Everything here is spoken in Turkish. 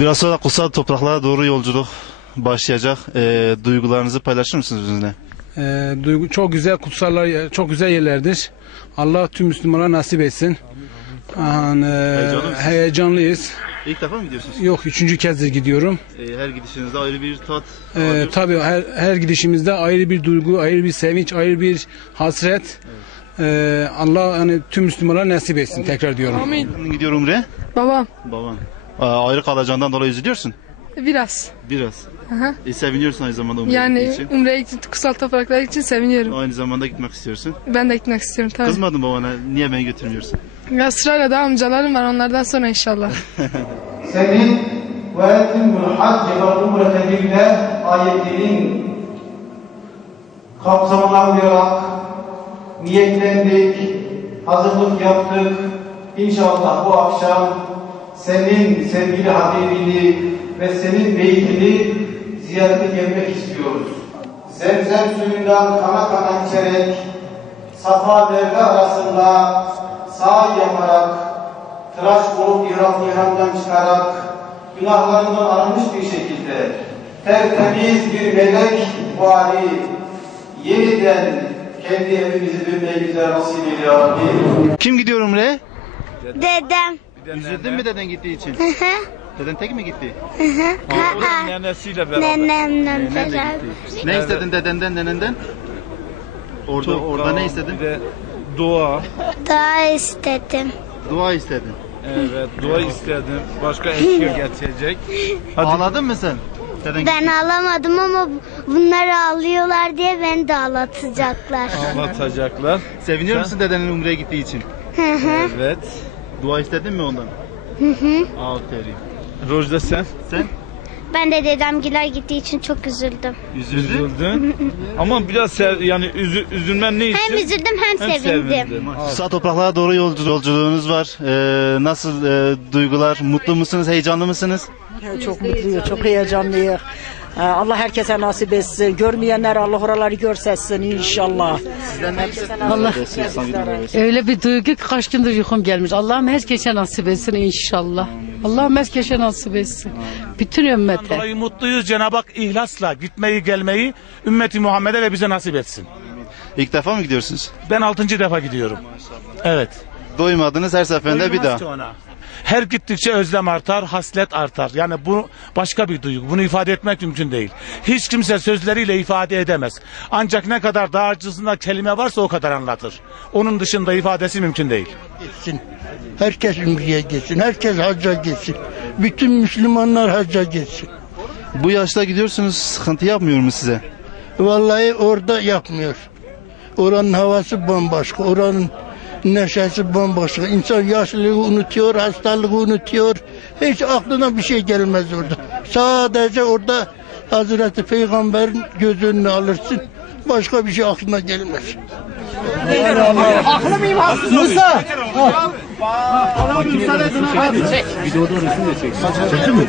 Biraz sonra kutsal topraklara doğru yolculuk başlayacak. Duygularınızı paylaşır mısınız bizimle? Duygu çok güzel, kutsallar çok güzel yerlerdir. Allah tüm Müslümanlara nasip etsin. Heyecanlıyız. İlk defa mı gidiyorsunuz? Yok, 3. kezdir gidiyorum. Her gidişinizde ayrı bir tat. Tabii her gidişimizde ayrı bir duygu, ayrı bir sevinç, ayrı bir hasret. Allah hani tüm Müslümanlara nasip etsin tekrar diyorum. Amin. Gidiyor Umre'ye? Babam. Baban. Ayrı kalacağından dolayı üzülüyorsun. Biraz. Biraz. Aha. Seviniyorsun aynı zamanda Umre'ye Yani gittiği için. Umre'ye için, kutsal topraklar için seviniyorum. Aynı zamanda gitmek istiyorsun. Ben de gitmek istiyorum tabii. Kızmadın babana, niye beni götürmüyorsun? Ya sırayla da amcalarım var, onlardan sonra inşallah. Senin ve etimul hacce ve umrete lillah ayetinin kapsamına uyarak niyetlendik, hazırlık yaptık. İnşallah bu akşam senin sevgili Habibini ve senin beytini ziyarete gelmek istiyoruz. Zemzem suyundan kana kana içerek Safa Merve arasında sa'i yaparak tıraş olup ihramdan çıkarak günahlarından arınmış bir şekilde tertemiz bir melek vari yeniden kendi evimizi dönmeyi bize nasip eyle ya Rabbi. Kim gidiyor Umre'ye? Dedem. Üzüldün mü deden gittiği için? Deden tek mi gitti? Nenesiyle beraber. Nenemle beraber. Ne istedin dedenden, nenenden? Orada ne istedin? Dua. Daha istedim. Dua istedin. Evet, dua istedim. Başka eşya getirecek. Ağladın mı sen? Deden Ben gitti. ağlamadım ama bunlar ağlıyorlar diye beni de ağlatacaklar. Anlatacaklar. Seviniyor musun dedenin Umre'ye gittiği için? Evet. Dua istedin mi ondan? Aferin. Rojda sen? Sen? Ben de dedemgiler gittiği için çok üzüldüm. Üzüldün. Ama biraz yani üzülmen ne için? Hem üzüldüm hem sevindim. Kutsal topraklara doğru yolculuğunuz var. Nasıl duygular? Mutlu musunuz? Heyecanlı mısınız? Çok mutluyuz, çok heyecanlıyız. Allah herkese nasip etsin. Görmeyenler Allah oraları görsetsin inşallah. Allah öyle bir duygu ki kaç gündür uykum gelmiş. Allah'ım herkese nasip etsin inşallah. Allah'ım herkese nasip etsin. Bütün ümmete. Dolayı mutluyuz. Cenab-ı Hak ihlasla gitmeyi gelmeyi ümmeti Muhammed'e ve bize nasip etsin. İlk defa mı gidiyorsunuz? Ben 6. defa gidiyorum. Evet. Doymadınız her seferinde bir daha. Her gittikçe özlem artar, haslet artar. Yani bu başka bir duygu. Bunu ifade etmek mümkün değil. Hiç kimse sözleriyle ifade edemez. Ancak ne kadar dağarcığında kelime varsa o kadar anlatır. Onun dışında ifadesi mümkün değil. Gitsin. Herkes Ümre'ye gitsin. Herkes hacca gitsin. Bütün Müslümanlar hacca gitsin. Bu yaşta gidiyorsunuz, sıkıntı yapmıyor mu size? Vallahi orada yapmıyor. Oranın havası bambaşka. Oranın neşesi bambaşka. İnsan yaşlılığı unutuyor, hastalığı unutuyor. Hiç aklına bir şey gelmez orada. Sadece orada Hazreti Peygamber'in göz önüne alırsın. Başka bir şey aklına gelmez. Haklı mıyım haksız mıyım? Musa! Videoda resim de çeksin. Çektin mi?